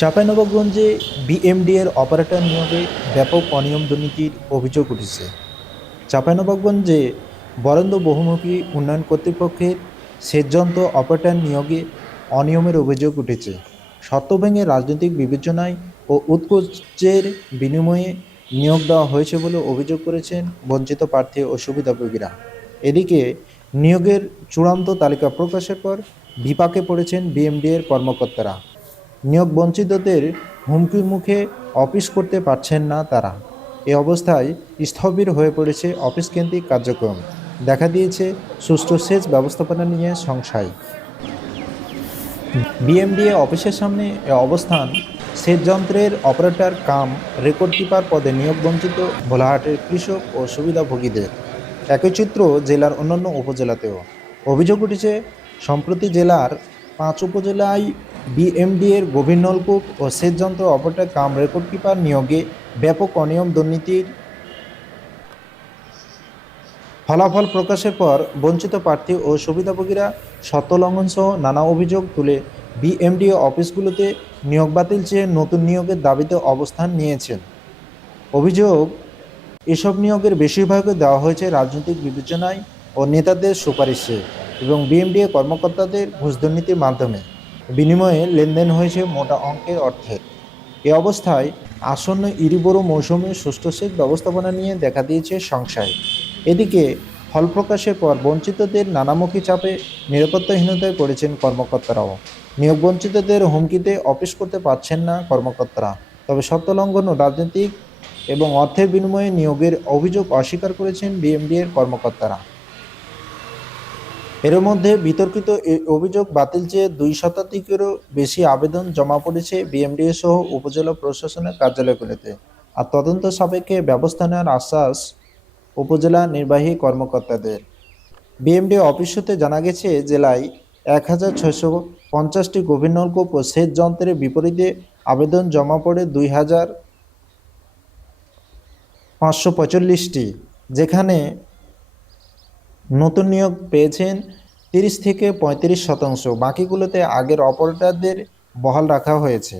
চাঁপাইনবাবগঞ্জে BMD এর operator নিয়োগে ব্যাপক অনিয়ম দুর্নীতির অভিযোগ উঠেছে। চাঁপাইনবাবগঞ্জে বরেন্দ্র বহুমুখী উন্নয়ন কর্তৃপক্ষের সেচযন্ত্র অপারেটর নিয়োগে অনিয়মের অভিযোগ উঠেছে। সত্য ভেঙে রাজনৈতিক বিবেচনায় ও উৎকোচের বিনিময়ে নিয়োগ দেওয়া হয়েছে বলে অভিযোগ করেছেন বঞ্চিত প্রার্থী ও সুবিধাভোগীরা এদিকে নিয়োগের চূড়ান্ত তালিকা প্রকাশের পর বিপাকে পড়েছেন বিএমডি এর কর্মকর্তারা। নিয়োগ বঞ্চিতদের হুমকির মুখে অফিস করতে পারছেন না তারা। এ অবস্থায় স্থবির হয়ে পড়েছে অফিস কেন্দ্রিক কার্যক্রম। দেখা দিয়েছে সুষ্ঠু সেচ ব্যবস্থাপনা নিয়ে সংশয়। বিএমডিএ অফিসের সামনে এ অবস্থান, সেচ যন্ত্রের অপারেটর কাম রেকর্ড কিপার পদে নিয়োগ বঞ্চিত ভোলাহাটের কৃষক ও সুবিধাভোগীদের। একই চিত্র জেলার অন্যান্য উপজেলাতেও। অভিযোগ উঠেছে, সম্প্রতি জেলার পাঁচ উপজেলায় বিএমডি এর গভীর নলকূপ ও সেচ যন্ত্র অপারেটর কাম রেকর্ড কিপার নিয়োগে ব্যাপক অনিয়ম দুর্নীতির ফলাফল প্রকাশের পর বঞ্চিত প্রার্থী ও সুবিধাভোগীরা সত্য সহ নানা অভিযোগ তুলে বিএমডি অফিসগুলোতে নিয়োগ বাতিল চেয়ে নতুন নিয়োগের দাবিতে অবস্থান নিয়েছেন। অভিযোগ, এসব নিয়োগের বেশিরভাগই দেওয়া হয়েছে রাজনৈতিক বিবেচনায় ও নেতাদের সুপারিশে এবং বিএমডিএ কর্মকর্তাদের ঘুষ দুর্নীতির মাধ্যমে। বিনিময়ে লেনদেন হয়েছে মোটা অঙ্কের অর্থের এ অবস্থায় আসন্ন ইরিবোরো মৌসুমে সুষ্ঠু সেচ ব্যবস্থাপনা নিয়ে দেখা দিয়েছে সংশয়। এদিকে, ফল প্রকাশের পর বঞ্চিতদের নানামুখী চাপে নিরাপত্তাহীনতায় পড়েছেন কর্মকর্তারাও। নিয়োগ বঞ্চিতদের হুমকিতে অফিস করতে পারছেন না কর্মকর্তারা। তবে সত্যলঙ্ঘন ও রাজনৈতিক এবং অর্থের বিনিময়ে নিয়োগের অভিযোগ অস্বীকার করেছেন বিএমডি এর কর্মকর্তারা। এর মধ্যে বিতর্কিত অভিযোগ বাতিল চেয়ে দুই শতাধিকেরও বেশি আবেদন জমা পড়েছে বিএমডিএ সহ উপজেলা প্রশাসনের কার্যালয়গুলিতে আর তদন্ত সাপেক্ষে ব্যবস্থা নেওয়ার আশ্বাস উপজেলা নির্বাহী কর্মকর্তাদের। বিএমডি অফিস হতে জানা গেছে, জেলায় এক হাজার ছয়শো পঞ্চাশটি গভীর নলকূপ ও সেচ যন্ত্রের বিপরীতে আবেদন জমা পড়ে দুই হাজার পাঁচশো পঁয়তাল্লিশটি, যেখানে নতুন নিয়োগ পেয়েছেন তিরিশ থেকে পঁয়ত্রিশ শতাংশ। বাকিগুলোতে আগের অপারেটরদের বহাল রাখা হয়েছে।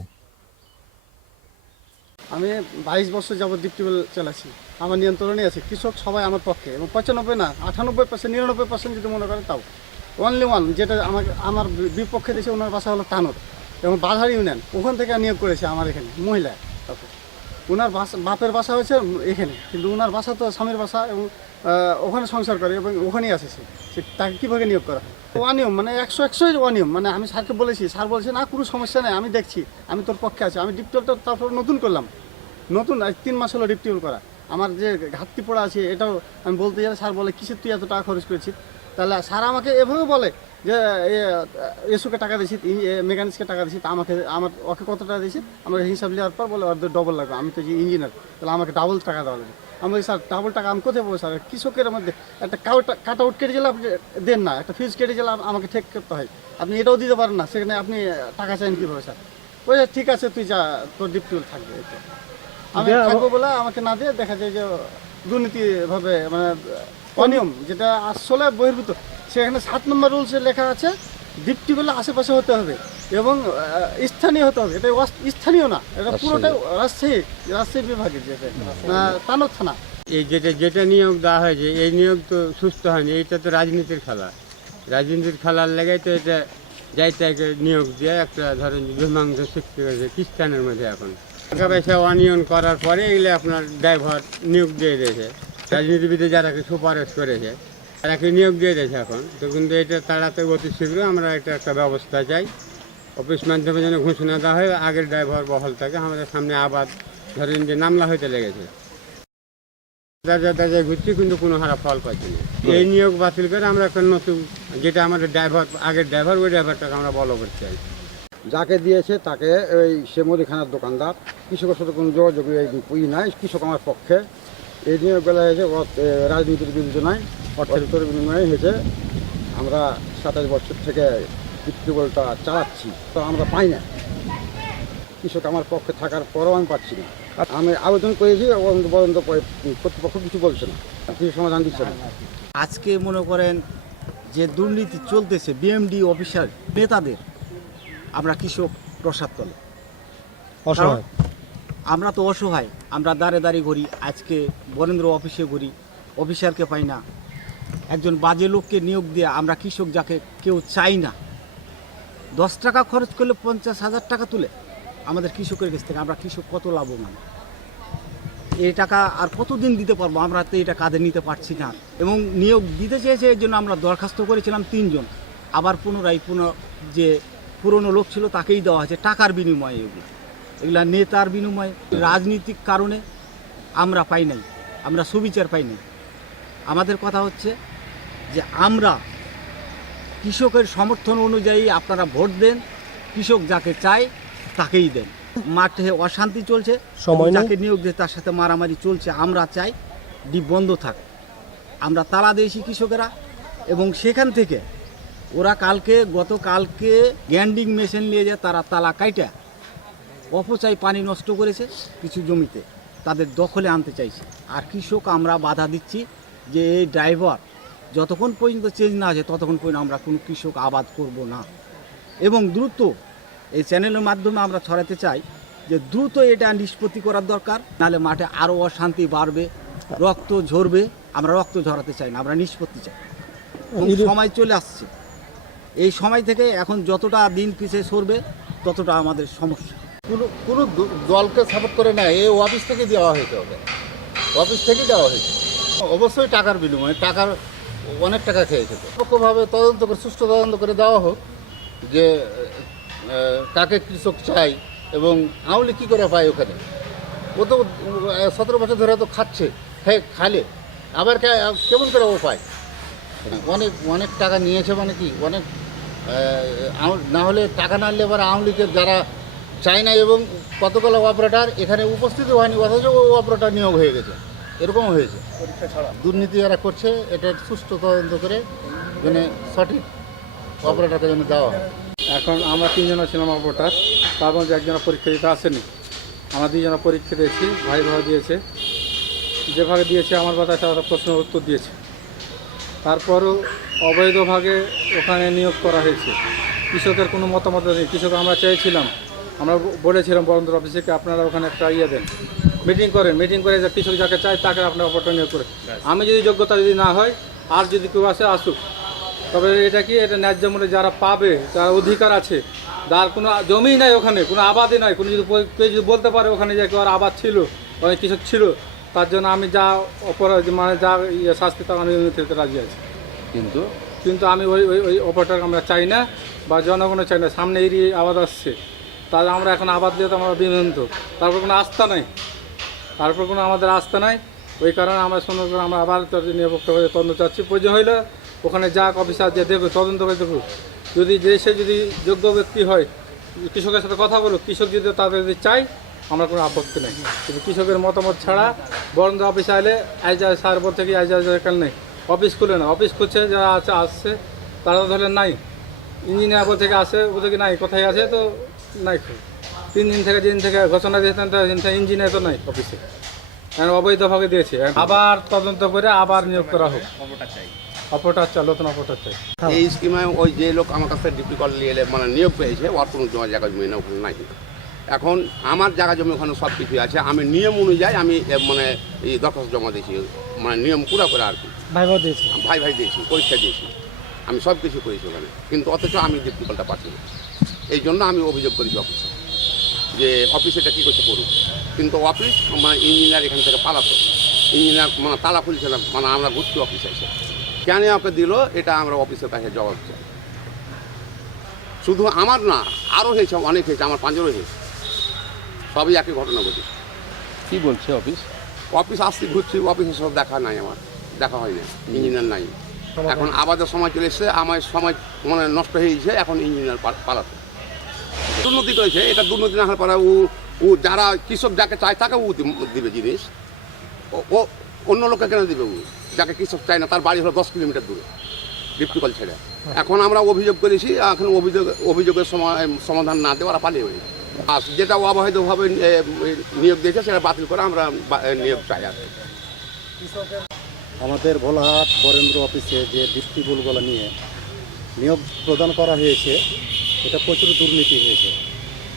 আমি বাইশ বছর যাবত ডিপ চালাচ্ছি। আমার নিয়ন্ত্রণে আছে। কৃষক সবাই আমার পক্ষে। এবং পঁচানব্বই না, আটানব্বই পার্সেন্ট নিরানব্বই পার্সেন্ট যদি মনে করেন তাও। অনলি ওয়ান যেটা আমাকে আমার বিপক্ষে দেশে ওনার বাসা হলো তানোর। এবং বাধার ইউনিয়ন, ওখান থেকে নিয়োগ করেছে আমার এখানে, মহিলা। ওনার বাসা, বাপের বাসা হয়েছে এখানে। কিন্তু ওনার বাসা তো স্বামীর বাসা এবং ওখানে সংসার করে এবং ওখানেই আছে সে। তাকে কীভাবে নিয়োগ করা? হয় অনিয়ম মানে একশো একশোই অনিয়ম। মানে আমি স্যারকে বলেছি, স্যার বলছে, না, কোনো সমস্যা নেই, আমি দেখছি, আমি তোর পক্ষে আছি। আমি ডিপটিউবটা তারপর নতুন করলাম। নতুন তিন মাস হলো ডিপটিউল করা। আমার যে ঘাটতি পড়া আছে, এটাও আমি বলতে গেলে স্যার বলে, কিসের তুই এত টাকা খরচ করেছিস? তাহলে স্যার আমাকে এভাবে বলে যে এসুকে টাকা দিয়েছি মেকানিক্সকে টাকা দিয়েছি আমাকে আমার ওকে কত টাকা দিয়েছি আমার হিসাব নেওয়ার পর বলে ওদের ডবল লাগবে আমি তো যে ইঞ্জিনিয়ার তাহলে আমাকে ডাবল টাকা দেওয়া লাগবে। আমি বলি, স্যার ডাবল টাকা আমি কোথায় পাবো স্যার? কৃষকের মধ্যে একটা কাট আউট কেটে গেলে আপনি দেন না একটা ফিউজ কেটে গেলে আমাকে ঠিক করতে হয়। আপনি এটাও দিতে পারেন না সেখানে আপনি টাকা চাইন কীভাবে স্যার? ওই ঠিক আছে তুই যা তোর ডিপটিউল থাকবে। আমি থাকব বলে আমাকে না দিয়ে দেখা যায় যে দুর্নীতি ভাবে মানে অনিয়ম যেটা আসলে বহির্ভূত। সেখানে সাত নম্বর রুলসে লেখা আছে দ্বীপটিগুলো আশেপাশে হতে হবে এবং স্থানীয় হতে হবে। এটা স্থানীয় না এটা পুরোটাই রাজশাহী রাজশাহী বিভাগের যেটা তানক থানা। এই যেটা যেটা নিয়োগ দেওয়া হয়েছে এই নিয়োগ তো সুস্থ হয়নি এটা তো রাজনীতির খেলা। রাজনীতির খেলার লেগে তো এটা যাই তাকে নিয়োগ দিয়ে একটা ধরেন বিমাংস সৃষ্টি করেছে খ্রিস্টানের মধ্যে এখন। টাকা পয়সা অনিয়ন করার পরে এগুলো আপনার ড্রাইভার নিয়োগ দিয়ে দিয়েছে। রাজনীতিবিদে যারাকে সুপারিশ করেছে তারাকে নিয়োগ দিয়ে দিয়েছে এখন। তো কিন্তু এটা তাড়াতাড়ি অতি শীঘ্র আমরা এটা একটা ব্যবস্থা চাই। অফিস মাধ্যমে যেন ঘোষণা দেওয়া হয় আগের ড্রাইভার বহাল থাকে। আমাদের সামনে আবার ধরেন যে নামলা হইতে লেগেছে। দাদা দাদা ঘুরছি কিন্তু কোনো হারা ফল পাচ্ছি না। এই নিয়োগ বাতিল করে আমরা একটা নতুন যেটা আমাদের ড্রাইভার আগের ড্রাইভার ওই ড্রাইভারটাকে আমরা বলো করতে চাই। যাকে দিয়েছে তাকে ওই সে মুদিখানার দোকানদার। কৃষকের সাথে কোনো যোগাযোগ এই নাই কৃষক আমার পক্ষে। এই নিয়ে বেলা হয়েছে রাজনীতির বিবেচনায় অর্থের বিনিময়ে হয়েছে। আমরা সাতাশ বছর থেকে টিউবওয়েলটা চালাচ্ছি তো আমরা পাই না। কৃষক আমার পক্ষে থাকার পরও আমি পাচ্ছি না। আমি আবেদন করেছি পর্যন্ত কর্তৃপক্ষ কিছু বলছে না। কিছু সমাধান দিচ্ছে না। আজকে মনে করেন যে দুর্নীতি চলতেছে বিএমডি অফিসার নেতাদের আমরা কৃষক প্রসাদ তলে অসহায়। আমরা তো অসহায় আমরা দাঁড়ে দাঁড়িয়ে ঘুরি আজকে বরেন্দ্র অফিসে ঘুরি অফিসারকে পাই না। একজন বাজে লোককে নিয়োগ দিয়ে আমরা কৃষক যাকে কেউ চাই না। দশ টাকা খরচ করলে পঞ্চাশ হাজার টাকা তুলে আমাদের কৃষকের কাছ থেকে আমরা কৃষক কত লাভবান? এই টাকা আর কতদিন দিতে পারব? আমরা তো এটা কাঁধে নিতে পারছি না। এবং নিয়োগ দিতে চেয়েছে এর জন্য আমরা দরখাস্ত করেছিলাম তিনজন। আবার পুনরায় পুনঃ যে পুরনো লোক ছিল তাকেই দেওয়া হয়েছে টাকার বিনিময়ে এগুলো। এগুলা নেতার বিনিময়ে রাজনীতিক কারণে আমরা পাই নাই। আমরা সুবিচার পাই নাই। আমাদের কথা হচ্ছে যে আমরা কৃষকের সমর্থন অনুযায়ী আপনারা ভোট দেন কৃষক যাকে চায় তাকেই দেন। মাঠে অশান্তি চলছে সময় যাকে নিয়োগ দিয়ে তার সাথে মারামারি চলছে আমরা চাই ডিপ বন্ধ থাক। আমরা তালা দিয়েছি কৃষকেরা এবং সেখান থেকে ওরা কালকে গতকালকে গ্যান্ডিং মেশিন নিয়ে যায় তারা তালা কাইটা অপচয় পানি নষ্ট করেছে কিছু জমিতে তাদের দখলে আনতে চাইছে। আর কৃষক আমরা বাধা দিচ্ছি যে এই ড্রাইভার যতক্ষণ পর্যন্ত চেঞ্জ না আছে ততক্ষণ পর্যন্ত আমরা কোনো কৃষক আবাদ করব না। এবং দ্রুত এই চ্যানেলের মাধ্যমে আমরা ছড়াতে চাই যে দ্রুত এটা নিষ্পত্তি করার দরকার নাহলে মাঠে আরও অশান্তি বাড়বে রক্ত ঝরবে আমরা রক্ত ঝরাতে চাই না আমরা নিষ্পত্তি চাই। সময় চলে আসছে। এই সময় থেকে এখন যতটা দিন পিছিয়ে সরবে ততটা আমাদের সমস্যা। কোনো কোনো দলকে সাপোর্ট করে না এই অফিস থেকে দেওয়া হয়েছে ওকে। অফিস থেকে দেওয়া হয়েছে। অবশ্যই টাকার বিনিময়ে, টাকার অনেক টাকা খেয়েছে পক্ষভাবে তদন্ত করে, সুষ্ঠু তদন্ত করে দেওয়া হোক যে কাকে কৃষক চাই এবং আউলি কী করে পায় ওখানে। ও তো সতেরো বছর ধরে তো খাচ্ছে খায় খালে। আবার কেমন করে ও পায়? অনেক অনেক টাকা নিয়েছে মানে কি, অনেক না হলে টাকা না নিলে এবার লীগের যারা চায় না এবং কতগুলো অপারেটার এখানে উপস্থিত হয়নি, অথচ ও অপারেটার নিয়োগ হয়ে গেছে। এরকম হয়েছে। দুর্নীতি যারা করছে এটা সুষ্ঠু তদন্ত করে মানে সঠিক অপারেটারকে যেন দেওয়া হয়। এখন আমরা তিনজনে ছিলাম অপরটার তার মধ্যে একজন পরীক্ষা দিতে আসেনি। আমরা দুজনে পরীক্ষা দিয়েছি ভাই ভাই দিয়েছে। যেভাবে দিয়েছে আমার কথা তারা প্রশ্নের উত্তর দিয়েছে। তারপরও অবৈধভাবে ওখানে নিয়োগ করা হয়েছে। কৃষকের কোনো মতামত নেই। কৃষক আমরা চেয়েছিলাম আমরা বলেছিলাম বরেন্দ্র অফিসকে আপনারা ওখানে একটা ইয়ে দেন। মিটিং করেন মিটিং করে যে কৃষক যাকে চায় তাকে আপনার অপরটা নিয়োগ করে আমি যদি যোগ্যতা যদি না হয় আর যদি কেউ আসে আসুক। তবে এটা কি এটা ন্যায্য মূল্যে যারা পাবে যার অধিকার আছে যার কোনো জমি নাই ওখানে কোনো আবাদই নাই কোনো যদি কেউ যদি বলতে পারে ওখানে যে কেউ আর আবাদ ছিল অনেক কৃষক ছিল তার জন্য আমি যা অপরাধ মানে যা ইয়ে শাস্তি তা আমি নিতে রাজি আছি। কিন্তু? কিন্তু আমি ওই ওই ওই অপারটাকে আমরা চাই না বা জনগণও চাই না সামনে এরিয়ে আবাদ আসছে। তাহলে আমরা এখন আবাদ দিয়ে তো আমরা বিভ্রান্ত। তারপর কোনো আস্থা নাই। তারপর কোনো আমাদের আস্থা নাই। ওই কারণে আমরা সুন্দর করে আমরা আবার তার নিরপেক্ষ হয়ে তদন্ত চাচ্ছি। প্রয়োজন হইলে ওখানে যাক, অফিসার যে দেখবে তদন্ত করে দেখুক। যদি দেশে যদি যোগ্য ব্যক্তি হয়, কৃষকের সাথে কথা বলুক, কৃষক যদি তাদের যদি চাই আমরা কোনো আপত্তি নেই। কিন্তু কৃষকের মতামত ছাড়া বরঞ্চ অফিস আইলে আজ সারবর থেকে আজ কাল নেই। অফিস খুলে না। অফিস খুলছে, যারা আছে, আসছে, তারা তো ধরলে নাই। ইঞ্জিনিয়ার বল থেকে আসে ও থেকে নাই, কোথায় আছে, তো নাই। তিন দিন থেকে, যেদিন থেকে ঘোষণা দিয়েছেন ইঞ্জিনিয়ার তো নাই অফিসে। অবৈধভাবে দিয়েছে। আবার তদন্ত করে আবার নিয়োগ করা হোক। অপরটা চাই নতুন অপরটা চাই। এই স্কিমে ওই যে লোক আমার কাছে ডিপি কল নিয়ে এলে মানে নিয়োগ পেয়েছে ওর কোনো জমা জায়গা জমি না ওখানে নাই। এখন আমার জায়গা জমি ওখানে সব কিছু আছে আমি নিয়ম অনুযায়ী আমি মানে এই দরখাস্ত জমা দিয়েছি মানে নিয়ম পুরো করে আর কি। ভাই ভাই দিয়েছে? ভাই ভাই দিয়েছি পরীক্ষা দিয়েছি আমি সব কিছু করেছি ওখানে কিন্তু অথচ আমি ডিপি কলটা পাচ্ছি না এই জন্য আমি অভিযোগ করেছি অফিসে যে অফিস এটা কী করছে করুক। কিন্তু অফিস মানে ইঞ্জিনিয়ার এখান থেকে পালাতো। ইঞ্জিনিয়ার মানে তালা খুলছে না মানে আমরা ঘুরছি অফিসে এসে। কেন ওকে দিল? এটা আমরা অফিসের কাছে জবাব চাই শুধু আমার না আরও হয়েছে অনেক হয়েছে আমার পাঁচেরও হয়েছে। সবই একই ঘটনা ঘটেছে। কি বলছে অফিস অফিস আসছি ঘুরছি অফিসে সব দেখা নাই আমার। দেখা হয় না ইঞ্জিনিয়ার নাই। এখন আবাদের সময় চলে এসছে আমার সময় মানে নষ্ট হয়ে গেছে এখন ইঞ্জিনিয়ার পালাতে। দুর্নীতি করেছে এটা দুর্নীতি না হওয়ার পরে ও ও যারা কৃষক যাকে চায় তাকে ও দিবে জিনিস। ও- অন্য লোককে কেন দিবে ও? যাকে কৃষক চায় না, তার বাড়ি হলো দশ কিলোমিটার দূরে ডিপটিকল ছেড়ে। এখন আমরা অভিযোগ করেছি, এখন অভিযোগ, অভিযোগের সময়, সমাধান না দিয়ে ওরা পালিয়ে বেরিয়েছে আর যেটা অবৈধভাবে নিয়োগ দিয়েছে, সেটা বাতিল করে আমরা নিয়োগ চাই আর। আমাদের ভোলাহাট বরেন্দ্র অফিসে যে ভিত্তিগুলগুলো নিয়ে নিয়োগ প্রদান করা হয়েছে, এটা প্রচুর দুর্নীতি হয়েছে।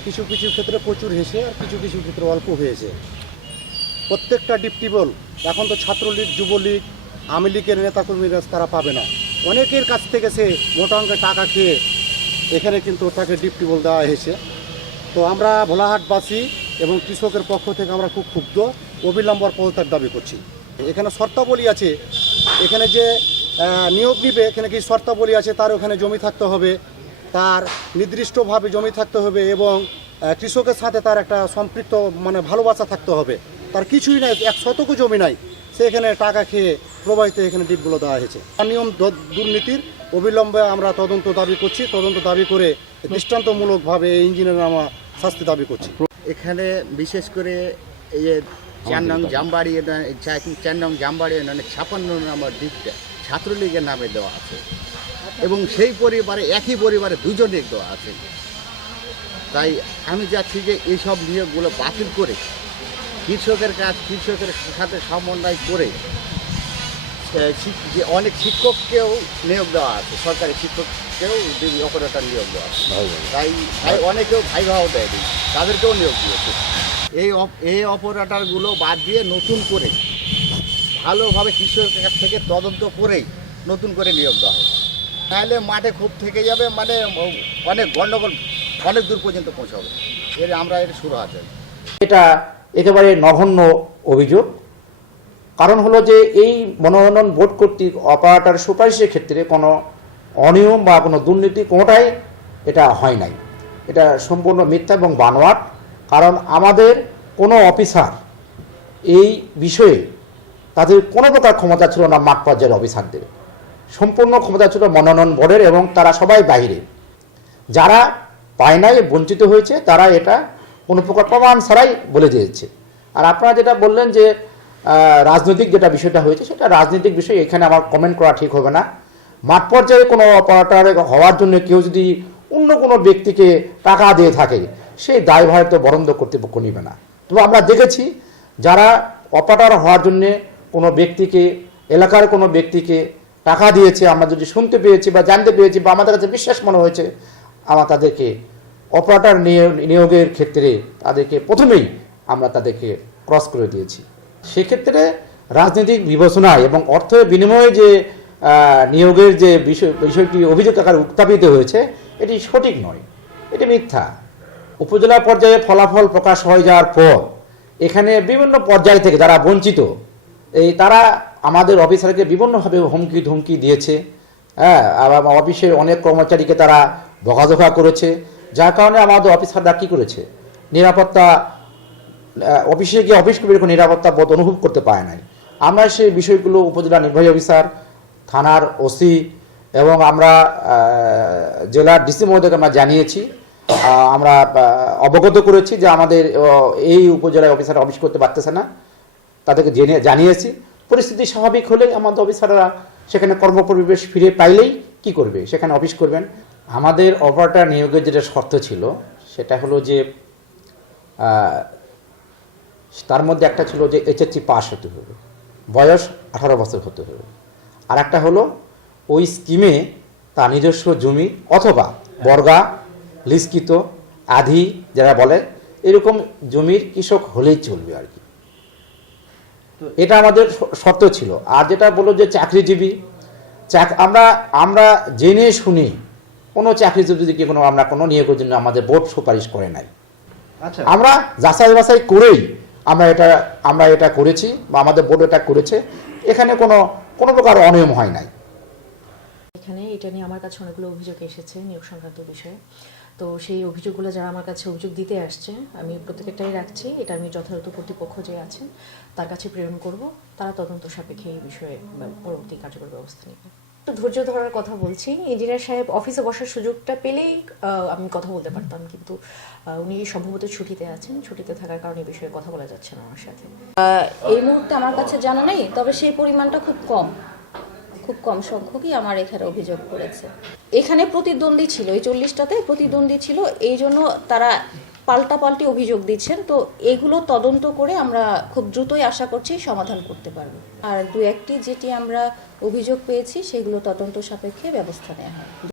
কিছু কিছু ক্ষেত্রে প্রচুর হয়েছে আর কিছু কিছু ক্ষেত্রে অল্প হয়েছে। প্রত্যেকটা ডিপটিবল এখন তো ছাত্রলীগ, যুবলীগ, আওয়ামী লীগের নেতাকর্মীরা তারা পাবে না। অনেকের কাছ থেকে সে মোটা অঙ্কের টাকা খেয়ে এখানে কিন্তু তাকে ডিপটিবল দেওয়া হয়েছে। তো আমরা ভোলাহাটবাসী এবং কৃষকের পক্ষ থেকে আমরা খুব ক্ষুব্ধ অবিলম্বর পদত্যাগ দাবি করছি। এখানে শর্তাবলী আছে। এখানে যে নিয়োগ নিবে, এখানে কি শর্তাবলী আছে তার ওখানে জমি থাকতে হবে। তার নির্দিষ্টভাবে জমি থাকতে হবে এবং কৃষকের সাথে তার একটা সম্পৃক্ত মানে ভালোবাসা থাকতে হবে। তার কিছুই নাই এক শতকও জমি নাই। সে এখানে টাকা খেয়ে প্রবাহিত এখানে ডিপগুলো দেওয়া হয়েছে। নিয়ম দুর্নীতির অবিলম্বে আমরা তদন্ত দাবি করছি। তদন্ত দাবি করে দৃষ্টান্তমূলকভাবে এই ইঞ্জিনিয়ার আমরা শাস্তি দাবি করছি। এখানে বিশেষ করে এই যে চার নং জামবাড়ি চার নং জামবাড়ি মানে ছাপান্ন নম্বর দিকটা ছাত্রলীগের নামে দেওয়া আছে। এবং সেই পরিবারে একই পরিবারে দুজনের দেওয়া আছে। তাই আমি চাচ্ছি যে এইসব নিয়োগগুলো বাতিল করে কৃষকের কাজ কৃষকের সাথে সমন্বয় করে যে অনেক শিক্ষককেও নিয়োগ দেওয়া আছে সরকারি শিক্ষককেও অপারেটর নিয়োগ দেওয়া আছে। তাই ভাই অনেকেও ভাই ভাও দেয়নি তাদেরকেও নিয়োগ দিয়েছে। এই এই অপারেটরগুলো বাদ দিয়ে নতুন করে ভালোভাবে কৃষকের কাছ থেকে তদন্ত করেই নতুন করে নিয়োগ দেওয়া হবে তাহলে মাঠে খুব থেকে যাবে মানে অনেক গণ্ডগোল অনেক দূর পর্যন্ত পৌঁছাবে। এর আমরা এর শুরু আছে এটা একেবারে নগণ্য অভিযোগ। কারণ হলো যে এই মনোনয়ন বোর্ড কর্তৃক অপারেটার সুপারিশের ক্ষেত্রে কোনো অনিয়ম বা কোনো দুর্নীতি কোনোটাই এটা হয় নাই। এটা সম্পূর্ণ মিথ্যা এবং বানোয়াট। কারণ আমাদের কোনো অফিসার এই বিষয়ে তাদের কোনো প্রকার ক্ষমতা ছিল না মাঠ পর্যায়ের অফিসারদের। সম্পূর্ণ ক্ষমতা ছিল মনোনয়ন বোর্ডের এবং তারা সবাই বাইরে যারা পায় নাই, বঞ্চিত হয়েছে, তারা এটা কোনো প্রকার প্রমাণ ছাড়াই বলে দিয়েছে। আর আপনারা যেটা বললেন যে রাজনৈতিক যেটা বিষয়টা হয়েছে, সেটা রাজনৈতিক বিষয়, এখানে আমার কমেন্ট করা ঠিক হবে না। মাঠ পর্যায়ে কোনো অপারেটার হওয়ার জন্য কেউ যদি অন্য কোনো ব্যক্তিকে টাকা দিয়ে থাকে, সেই দায়ভার তো বরন্দ কর্তৃপক্ষ নিবে না। তবে আমরা দেখেছি, যারা অপারেটর হওয়ার জন্যে কোনো ব্যক্তিকে, এলাকার কোনো ব্যক্তিকে টাকা দিয়েছে, আমরা যদি শুনতে পেয়েছি বা জানতে পেরেছি বা আমাদের কাছে বিশ্বাস মনে হয়েছে, আমরা তাদেরকে অপারেটর নিয়োগের ক্ষেত্রে তাদেরকে প্রথমেই আমরা তাদেরকে ক্রস করে দিয়েছি। সেক্ষেত্রে রাজনৈতিক বিবেচনায় এবং অর্থের বিনিময়ে যে নিয়োগের যে বিষয় বিষয়টি অভিযোগ আকারে উত্থাপিত হয়েছে, এটি সঠিক নয়। এটি মিথ্যা। উপজেলা পর্যায়ে ফলাফল প্রকাশ হয়ে যাওয়ার পর, এখানে বিভিন্ন পর্যায় থেকে যারা বঞ্চিত, এই তারা আমাদের অফিসারকে বিভিন্নভাবে হুমকি ধুমকি দিয়েছে। হ্যাঁ আবার অফিসের অনেক কর্মচারীকে তারা বকাঝোকা করেছে। যার কারণে আমাদের অফিসাররা কী করেছে? নিরাপত্তা অফিসে গিয়ে অফিস কর্মীর কোনো নিরাপত্তা বোধ অনুভব করতে পারে নাই। আমরা সেই বিষয়গুলো উপজেলা নির্বাহী অফিসার, থানার ওসি এবং আমরা জেলার ডিসি মহোদয়কে আমরা জানিয়েছি। আমরা অবগত করেছি যে আমাদের এই উপজেলায় অফিসার অফিস করতে পারতেছে না। তাদেরকে জেনে জানিয়েছি। পরিস্থিতি স্বাভাবিক হলে আমাদের অফিসাররা সেখানে কর্মপরিবেশ ফিরে পাইলেই কি করবে? সেখানে অফিস করবেন। আমাদের অপারেটর নিয়োগের যেটা শর্ত ছিল, সেটা হলো যে তার মধ্যে একটা ছিল যে এইচএসসি পাস হতে হবে। বয়স আঠারো বছর হতে হবে। আর একটা হলো, ওই স্কিমে তার নিজস্ব জমি অথবা বর্গা, লিস্কিত আধি যারা বলে, এরকম জমির কৃষক হলেই চলবে আর কি। এটা আমাদের শর্ত ছিল। আর যেটা বলল যে চাকরিজীবী চাক আমরা আমরা জেনে শুনে কোনো চাকরিজীবীকে কোনো আমরা কোনো নিয়োগের জন্য আমাদের বোর্ড সুপারিশ করে নাই। আচ্ছা। আমরা যাচাই বাছাই করেই আমরা এটা আমরা এটা করেছি বা আমাদের বোর্ড এটা করেছে। এখানে কোনো কোনো প্রকার অনিয়ম হয় নাই। এখানে এটা নিয়ে আমার কাছে অনেকগুলো অভিযোগ এসেছে নিয়োগ সংক্রান্ত বিষয়ে। তো সেই অভিযোগগুলো যারা আমার কাছে অভিযোগ দিতে আসছে, আমি প্রত্যেকটাই রাখছি। এটা আমি যথাযথ কর্তৃপক্ষ যে আছেন, তার কাছে প্রেরণ করব। তারা তদন্ত সাপেক্ষে এই বিষয়ে পরবর্তী কার্যকর ব্যবস্থা নেবে। ধৈর্য ধরার কথা বলছি। ইঞ্জিনিয়ার সাহেব অফিসে বসার সুযোগটা পেলেই আমি কথা বলতে পারতাম। কিন্তু উনি সম্ভবত ছুটিতে আছেন। ছুটিতে থাকার কারণে এই বিষয়ে কথা বলা যাচ্ছে না আমার সাথে। এই মুহূর্তে আমার কাছে জানা নেই, তবে সেই পরিমাণটা খুব কম। খুব কম সংখ্যকই আমার এখানে অভিযোগ করেছে। এখানে প্রতিদ্বন্দ্বী ছিল, এই চল্লিশটাতে প্রতিদ্বন্দ্বী ছিল, এই জন্য তারা পাল্টা পাল্টি অভিযোগ দিচ্ছেন। তো এগুলো তদন্ত করে আমরা খুব দ্রুতই আশা করছি সমাধান করতে পারব। আর দু একটি যেটি আমরা অভিযোগ পেয়েছি, সেগুলো তদন্ত সাপেক্ষে ব্যবস্থা নেওয়া হয়।